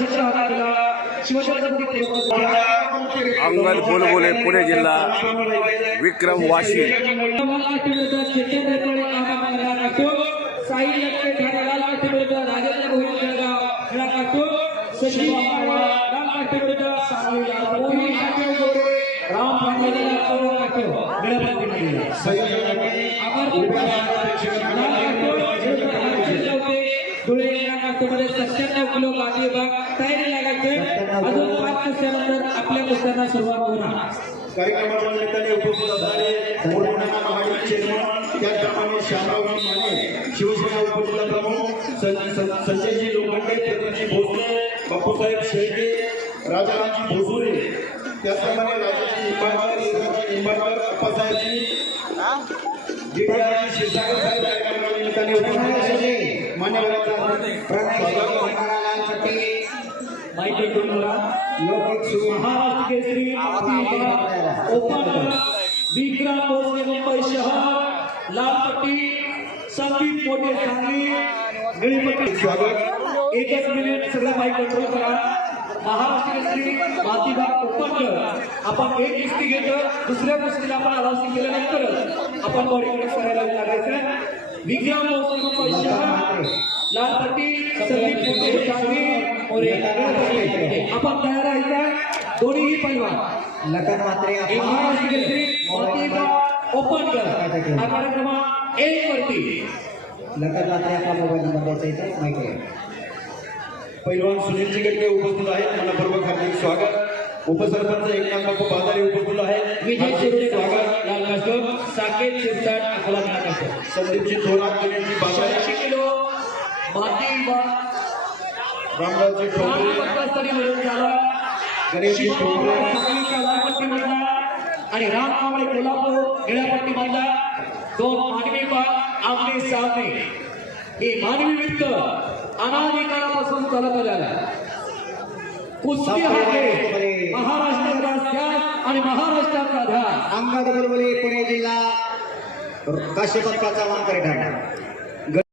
छत्र हातात दिला शिवछत्रपती पुरस्कार अंगद बोलबोले पुणे जिल्हा विक्रम वाशी चेतन रेतोळे आमाला लागतो साई लक्ष्मी ठाण्याला लागते विरुद्ध राजेंद्र भोईर जळगाव खेळा लागतो संजीव आंबाडे राम लागते विरुद्ध सांगली लालपट्टी राम पांडे लागतो लागतो निळपट्टी धुळे या नागपूरमध्ये सत्त्याण्णव किलो गादी विभाग तयारी लागायचे अजून पाच तासानंतर आपल्या कुस्त्यांना सुरुवात होणार. कार्यक्रमाच्या निमित्ताने उपस्थित असणारे मोठमोठ्या महाराष्ट्र चेअरमन त्याचप्रमाणे श्यामराव माने शिवसेना उपजिल्हा प्रमुख संजयजी लोखंडे प्रदीपजी भोसले बापूसाहेब शेळके राजारामजी भोसुरे त्याचप्रमाणे राजाजी निंबाळकर शिवाजी निंबाळकर अप्पासाहेबजी साहेब के टुंडा लौकिक सुहास के श्री ओपनर विक्रम भोसले मुंबई शहर लाल पट्टी मोटे सांगली गणपति स्वागत एक एक मिनट सगळ्या बाईक कंट्रोल करा महाराष्ट्र केसरी मातीभा उपटलं आपण एक कुस्ती घेतलं दुसऱ्या कुस्तीला आपण अनाउन्सिंग केल्यानंतरच आपण बॉडीकडे करायला लागायचं विक्रम मोसम पैसे लाल पट्टी संदीप मोटे सांगली आपण तयार राहायचं दोन्हीही पैलवान. लखन मात्रे ओपन कर. कार्यक्रम एक वरती. लखन मात्रे आपला मोबाईल नंबर द्यायचा इथे. माहिती आहे पैलवान सुनीलजी गडके उपस्थित आहेत. मनपूर्वक हार्दिक स्वागत. उपसरपंच एकनाथ बापू बाजारे उपस्थित आहेत. विजय शिरडे स्वागत. लाल कास्टो साकेत शिरसाट अकोला संदीपजी थोरात गणेशजी बाजारे किलो माती मिळून झाला. गणेशजी सांगलीच्या लालपट्टी मधला आणि राम कांबळे कोल्हापूर मधला दोन मानवी आमने सामने. ही मानवी वित्त अनाधिकारापासून चालत आलेला कुस्ती हा खेळ महाराष्ट्राचा आणि महाराष्ट्राचा बुलबुले पुणे जिल्हा ठरला